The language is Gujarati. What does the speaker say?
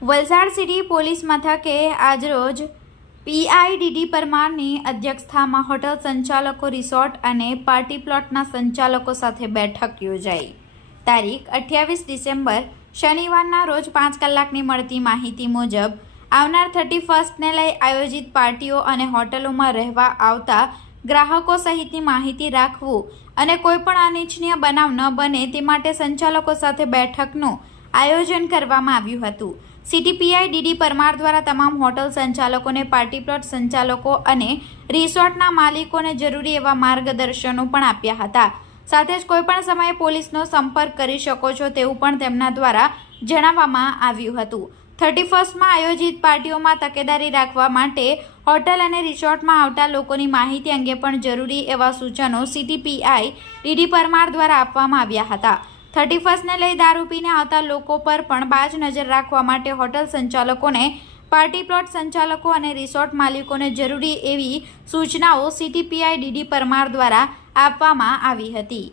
વલસાડ સિટી પોલીસ મથકે આજરોજ પીઆઈડીડી પરમારની અધ્યક્ષતામાં હોટલ સંચાલકો, રિસોર્ટ અને પાર્ટી પ્લોટના સંચાલકો સાથે બેઠક યોજાઈ। તારીખ 28 ડિસેમ્બર શનિવારના રોજ 5 કલાકની મળતી માહિતી મુજબ આવનાર 31ને લઈ આયોજિત પાર્ટીઓ અને હોટલોમાં રહેવા આવતા ગ્રાહકો સહિતની માહિતી રાખવું અને કોઈપણ અનિચ્છનીય બનાવ ન બને તે માટે સંચાલકો સાથે બેઠકનું આયોજન કરવામાં આવ્યું હતું। સિટી પીઆઈડીડી પરમાર દ્વારા તમામ હોટલ સંચાલકોને, પાર્ટી પ્લોટ સંચાલકો અને રિસોર્ટના માલિકોને જરૂરી એવા માર્ગદર્શનો પણ આપ્યા હતા। સાથે જ કોઈપણ સમયે પોલીસનો સંપર્ક કરી શકો છો તેવું પણ તેમના દ્વારા જણાવવામાં આવ્યું હતું। 31માં આયોજિત પાર્ટીઓમાં તકેદારી રાખવા માટે હોટલ અને રિસોર્ટમાં આવતા લોકોની માહિતી અંગે પણ જરૂરી એવા સૂચનો સિટી પીઆઈડીડી પરમાર દ્વારા આપવામાં આવ્યા હતા। 31ને લઈ દારૂ પીને આવતા લોકો પર પણ બાજ નજર રાખવા માટે હોટલ સંચાલકોને, પાર્ટી પ્લોટ સંચાલકો અને રિસોર્ટ માલિકોને જરૂરી એવી સૂચનાઓ સિટી પીઆઈડીડી પરમાર દ્વારા આપવામાં આવી હતી।